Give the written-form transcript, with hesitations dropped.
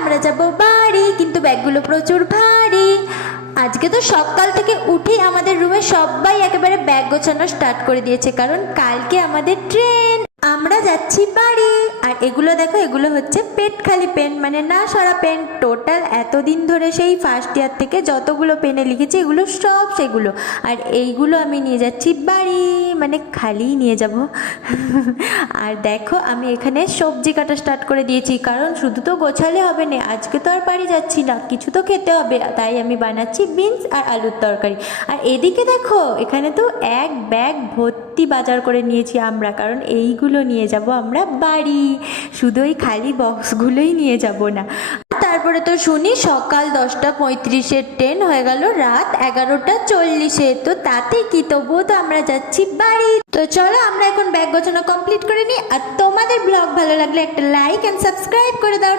আমরা যাব বাড়ি, কিন্তু ব্যাগগুলো প্রচুর ভারী। আজকে তো সকাল থেকে উঠেই আমাদের রুমে সবাই একেবারে ব্যাগ গোছানো স্টার্ট করে দিয়েছে, কারণ কালকে আমাদের ট্রেন। আমরা যাচ্ছি বাড়ি। আর এগুলো দেখো, এগুলো হচ্ছে পেট খালি পেন, মানে না সরা পেন। টোটাল এতদিন ধরে সেই ফার্স্ট ইয়ার থেকে যতগুলো পেনে লিখেছি এগুলো সব সেগুলো। আর এইগুলো আমি নিয়ে যাচ্ছি বাড়ি, মানে খালি নিয়ে যাব। আর দেখো আমি এখানে সবজি কাটা স্টার্ট করে দিয়েছি, কারণ শুধু তো গোছালে হবে না, আজকে তো আর বাড়ি যাচ্ছি না, কিছু তো খেতে হবে। তাই আমি বানাচ্ছি বিনস আর আলুর তরকারি। আর এদিকে দেখো, এখানে তো এক ব্যাগ ভর্তি বাজার করে নিয়েছি আমরা, কারণ এইগুলো নিয়ে যাব আমরা বাড়ি, শুধু ওই খালি বক্সগুলোই নিয়ে যাব না। তারপরে তো শুনি সকাল 10:35-এর ট্রেন হয়ে গেল রাত 11:40-এ। তো তাতে কি, তবুও তো আমরা যাচ্ছি বাড়ি। তো চলো আমরা এখন ব্যাগ গোছানো কমপ্লিট করে নিই। আর তোমাদের ব্লগ ভালো লাগলে একটা লাইক অ্যান্ড সাবস্ক্রাইব করে দাও।